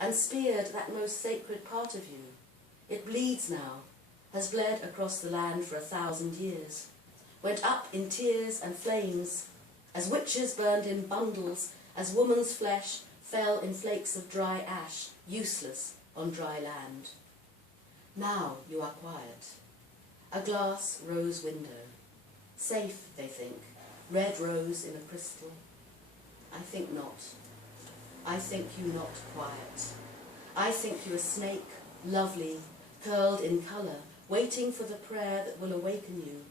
and speared that most sacred part of you. It bleeds now, has bled across the land for 1,000 years, went up in tears and flames, as witches burned in bundles, as woman's flesh fell in flakes of dry ash, useless on dry land. Now you are quiet. A glass rose window. Safe, they think, red rose in a crystal. I think not. I think you not quiet. I think you a snake, lovely, curled in colour, waiting for the prayer that will awaken you.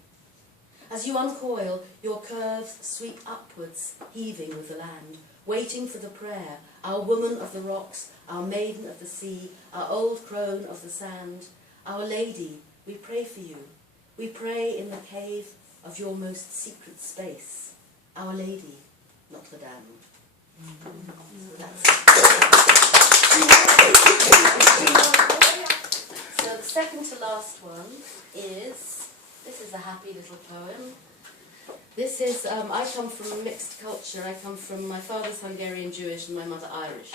As you uncoil, your curves sweep upwards, heaving with the land, waiting for the prayer, our woman of the rocks, our maiden of the sea, our old crone of the sand, our lady, we pray for you. We pray in the cave of your most secret space. Our Lady, Notre Dame. So the second to last one is, this is a happy little poem. This is, I come from a mixed culture. I come from, my father's Hungarian Jewish and my mother Irish.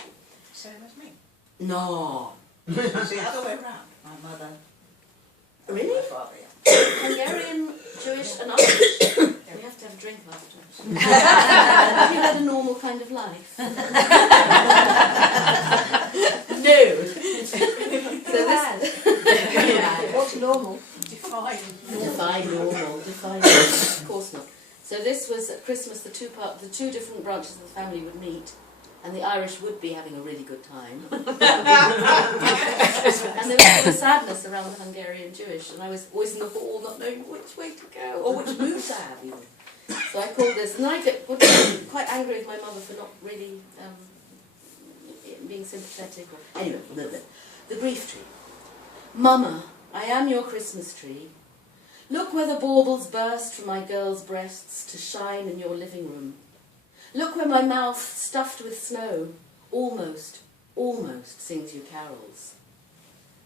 Same as me. No. It's the other way around. My mother. Really? My father, yeah. Hungarian, Jewish and Irish. We have to have a drink after. Have you had a normal kind of life? No. So this, What's normal? Define normal. Define normal. Of course not. So this was at Christmas. The two different branches of the family would meet, and the Irish would be having a really good time. And there was a sadness around the Hungarian Jewish, and I was always in the hall not knowing which way to go, or which move to have even. So I called this, and I would get quite angry with my mother for not really being sympathetic. Anyway, a little bit. The grief tree. Mama, I am your Christmas tree. Look where the baubles burst from my girl's breasts to shine in your living room. Look where my mouth, stuffed with snow, almost sings you carols.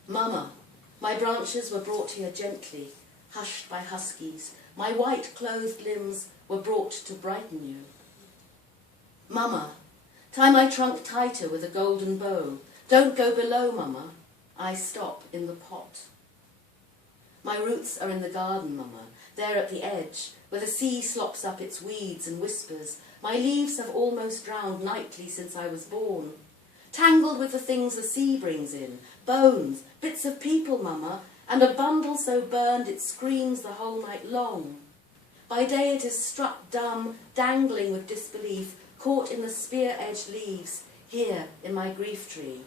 Mama, my branches were brought here gently, hushed by huskies. My white clothed limbs were brought to brighten you. Mama, tie my trunk tighter with a golden bow. Don't go below, Mama. I stop in the pot. My roots are in the garden, Mama, there at the edge, where the sea slops up its weeds and whispers. My leaves have almost drowned nightly since I was born. Tangled with the things the sea brings in, bones, bits of people, Mama, and a bundle so burned it screams the whole night long. By day it is struck dumb, dangling with disbelief, caught in the spear-edged leaves, here in my grief tree.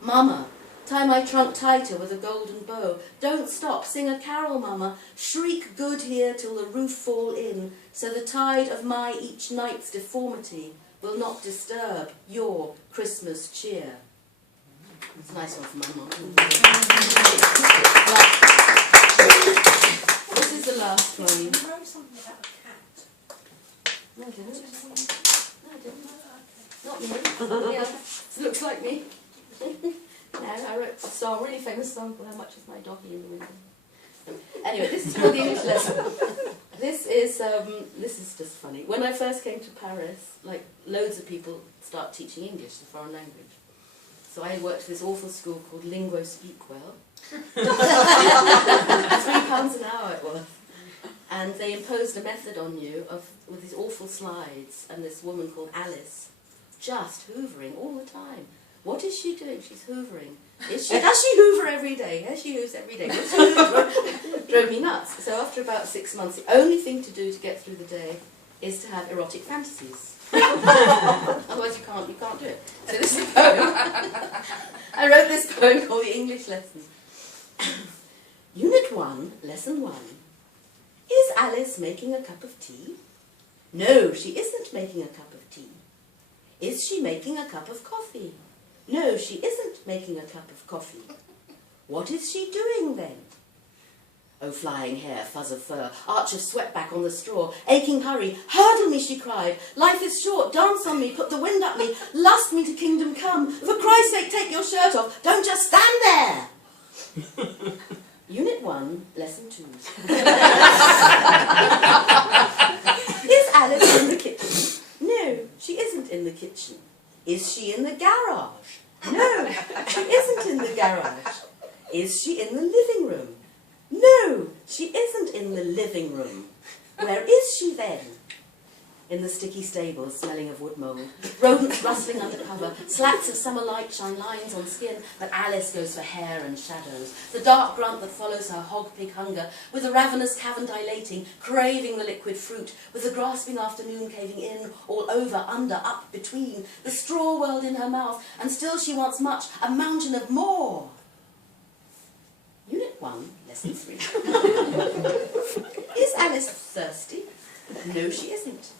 Mama, tie my trunk tighter with a golden bow. Don't stop, sing a carol, Mama. Shriek good here till the roof fall in, so the tide of my each night's deformity will not disturb your Christmas cheer. It's a nice one for my mum. This is the last one. You wrote something about a cat. No, I didn't. No, I didn't. Not me. Somebody else. Looks like me. No, I wrote a song, a really famous song called How Much Is My Doggy in the Window. Anyway, this is called the English lesson. This is just funny. When I first came to Paris, like loads of people start teaching English, the foreign language. So I worked at this awful school called Lingo Speakwell. £3 an hour it was. And they imposed a method on you with these awful slides, and this woman called Alice just hoovering all the time. What is she doing? She's hoovering. Does she hoover every day? Yes, she hoovers every day. Drove me nuts. So after about 6 months, the only thing to do to get through the day is to have erotic fantasies. Otherwise you can't do it. So this is a poem. I wrote this poem called The English Lesson. Unit 1, Lesson 1. Is Alice making a cup of tea? No, she isn't making a cup of tea. Is she making a cup of coffee? No, she isn't making a cup of coffee. What is she doing then? Oh, flying hair, fuzz of fur, arch of sweat back on the straw, aching hurry, hurdle me, she cried. Life is short, dance on me, put the wind up me, lust me to kingdom come. For Christ's sake, take your shirt off, don't just stand there. Unit 1, Lesson 2. Is Alice in the kitchen? No, she isn't in the kitchen. Is she in the garage? garage. Is she in the living room? No, she isn't in the living room. Where is she then? In the sticky stables, smelling of wood mould, rodents rustling under cover, slats of summer light shine lines on skin, but Alice goes for hair and shadows. The dark grunt that follows her hog-pig hunger, with the ravenous cavern dilating, craving the liquid fruit, with the grasping afternoon caving in, all over, under, up, between, the straw world in her mouth, and still she wants much, a mountain of more. Unit 1, Lesson 3. Is Alice thirsty? No, she isn't.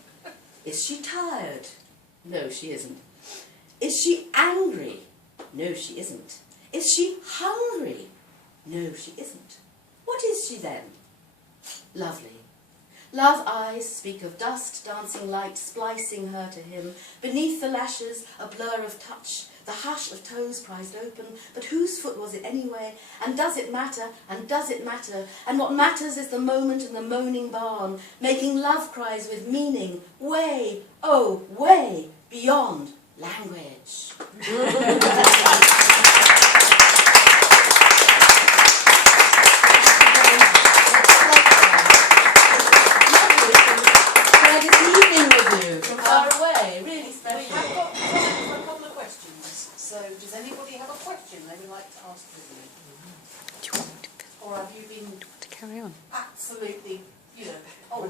Is she tired? No, she isn't. Is she angry? No, she isn't. Is she hungry? No, she isn't. What is she then? Lovely. Love eyes speak of dust, dancing light, splicing her to him. Beneath the lashes, a blur of touch, the hush of toes prized open. But whose foot was it anyway? And does it matter? And does it matter? And what matters is the moment in the moaning barn, making love cries with meaning, way, oh, way beyond language. From far away, really special. I've got time for a couple of questions. So, does anybody have a question they would like to ask Vivian? Or have you been To carry on. absolutely, you know, oh,